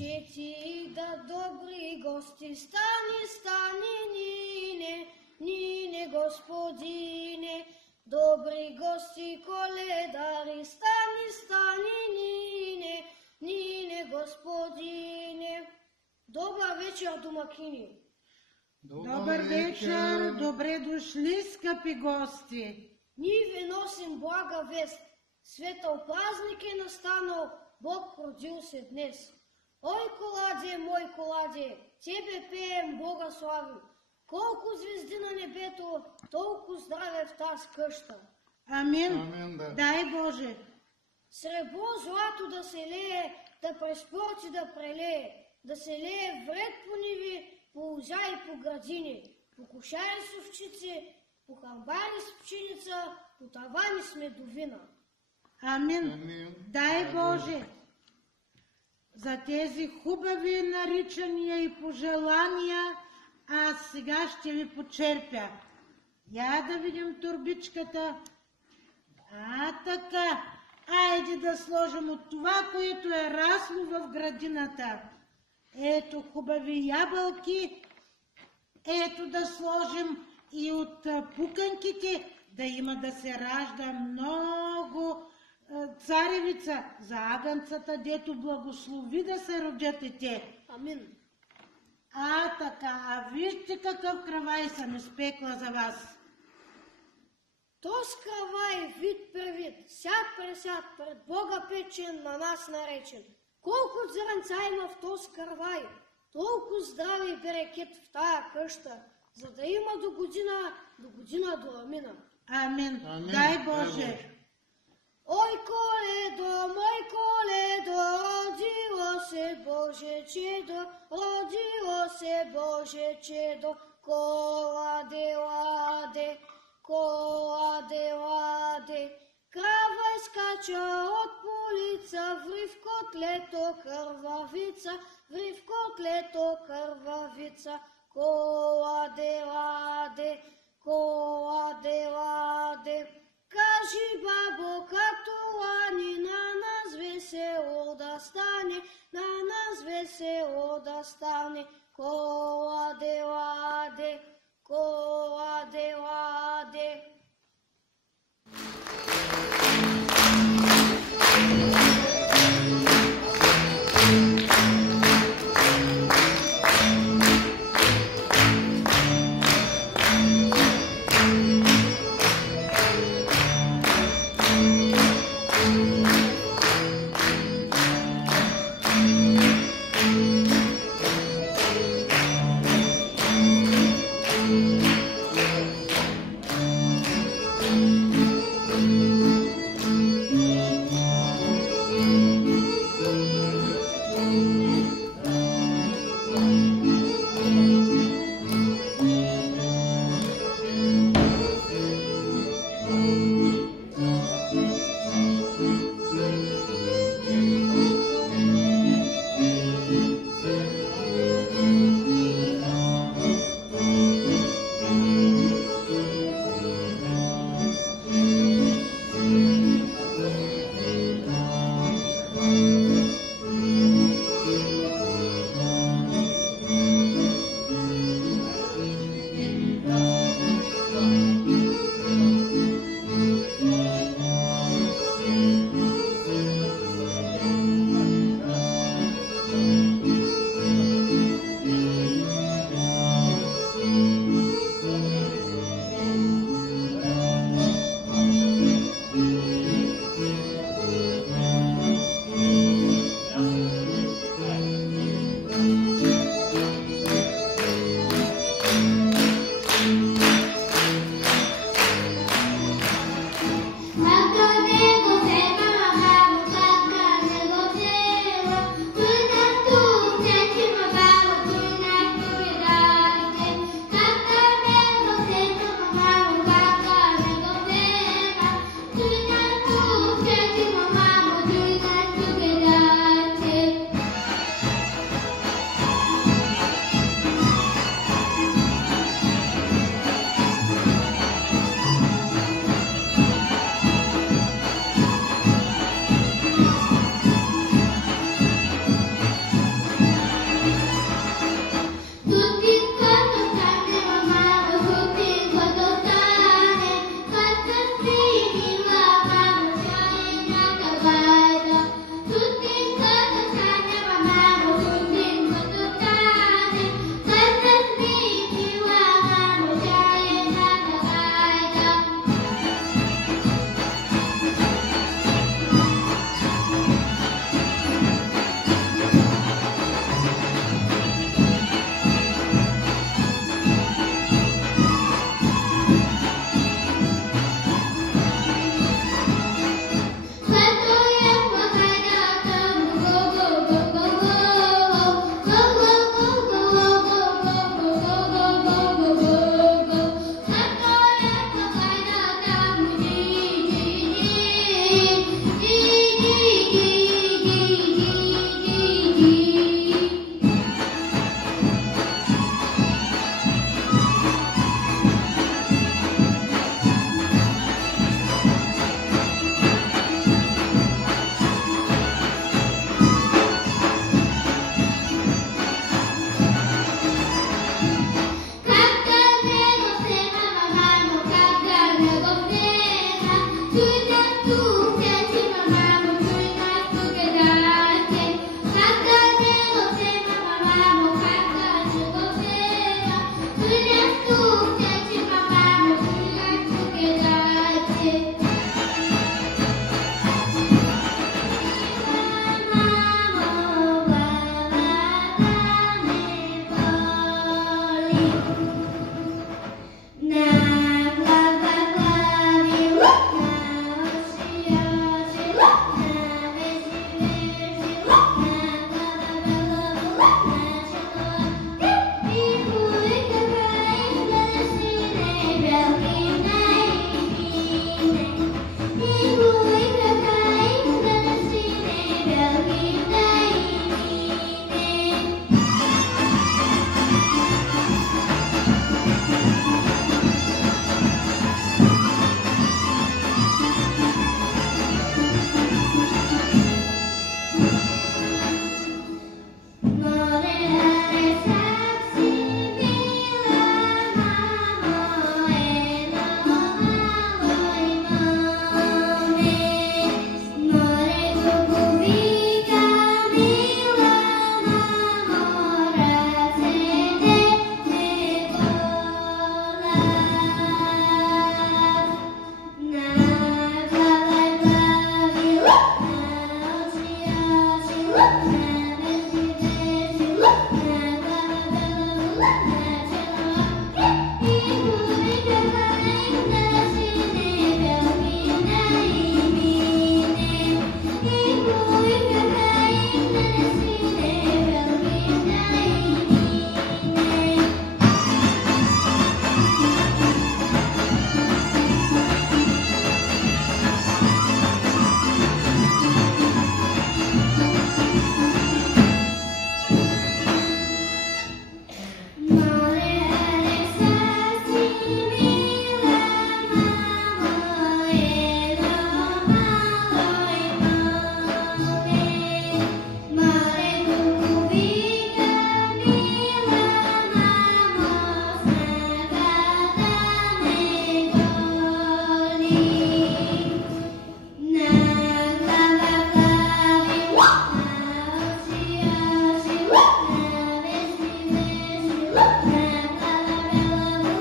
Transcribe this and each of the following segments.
че ти да добри гости, стани, нине, Господине, добри гости, коледари, стани, нине, Господине. Добър вечер, домакини! Добър вечер, добре дошли, скъпи гости! Ние ви носим блага вест. Светъл празник е настанал, Бог родил се днес. Ой, коладе, мой коладе, тебе пеем, Бога славим. Колко звезди на небето, толкова здраве в тази къща. Амин. Амин, да. Дай Боже. Сребро, злато да се лее, да през порти да прелее, да се лее вред по ниви, по лузя и по градини, по кошари с овчици, по хамбари с пшеница, по тавани с медовина. Амин. Амин. Дай Боже за тези хубави наричания и пожелания, аз сега ще ви почерпя. Я да видим турбичката. Така. Айде да сложим от това, което е расло в градината. Ето хубави ябълки. Ето да сложим и от пуканките, да има да се ражда много царевица за агънцата, дето благослови да се родят и те. Амин. Така, вижте какъв кравай съм изпекла за вас. Тоз кравай вид при вид, сяд пресяд, пред Бога печен, на нас наречен. Колко зрънца има в този кравай, толкова здраве и берекет в тая къща, за да има до година до амина. Амин. Амин. Дай Боже. Ой, коледо, мой коледо, родило се Боже чедо, родило се Боже чедо, коладе, ладе, коладе, ладе. Крава скача от полица, ври в котлето кървавица, ври в котлето кървавица, коладе, ладе, коладе, ладе. Кажи, бабо, като лани, на нас весело да стане, на нас весело да стане. Коладе, ладе, коладе, ладе.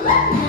На